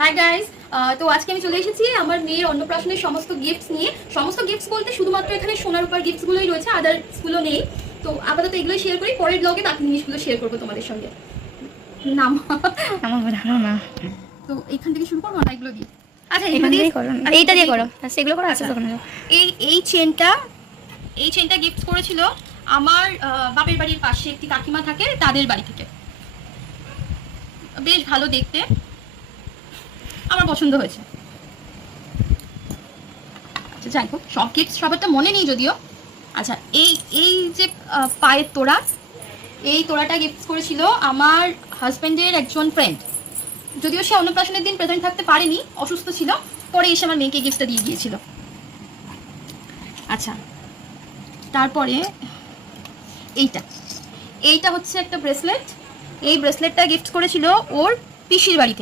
Hi guys, তো আজকে আমি চলে এসেছি আমার মেয়ের অন্নপ্রাশনের সমস্ত গিফটস নিয়ে। সমস্ত গিফটস বলতে শুধুমাত্র এখানে সোনার উপর গিফটসগুলোই রয়েছে, আদার্সগুলো নেই। তো আপাতত এগুলোই শেয়ার করি, পরের ব্লগে বাকি জিনিসগুলো শেয়ার করবো তোমাদের সঙ্গে। নাম আমার জানো না। তো এখান থেকে শুরু করবো না এগুলো দিয়ে? আচ্ছা এখান থেকেই করো, এইটা দিয়ে করো, সেগুলো করো। আচ্ছা তখন এই চেনটা গিফট করেছিল আমার বাপের বাড়ির পাশে একটি কাকিমা থাকে, তাদের বাড়ি থেকে। বেশ ভালো দেখতে, আমার পছন্দ হয়েছে। আচ্ছা যাই হোক, সব গিফট সবারটা মনে নেই যদিও। আচ্ছা, এই যে পায়ের তোড়া, এই তোড়াটা গিফট করেছিল আমার হাজব্যান্ডের একজন ফ্রেন্ড। যদিও সে অন্নপ্রাশনের দিন প্রেজেন্ট থাকতে পারেনি, অসুস্থ ছিল, পরে এসে আমার মেয়েকে গিফটটা দিয়ে গিয়েছিল। আচ্ছা, তারপরে এইটা হচ্ছে একটা ব্রেসলেট। এই ব্রেসলেটটা গিফট করেছিল ওর পিসির বাড়ি থেকে।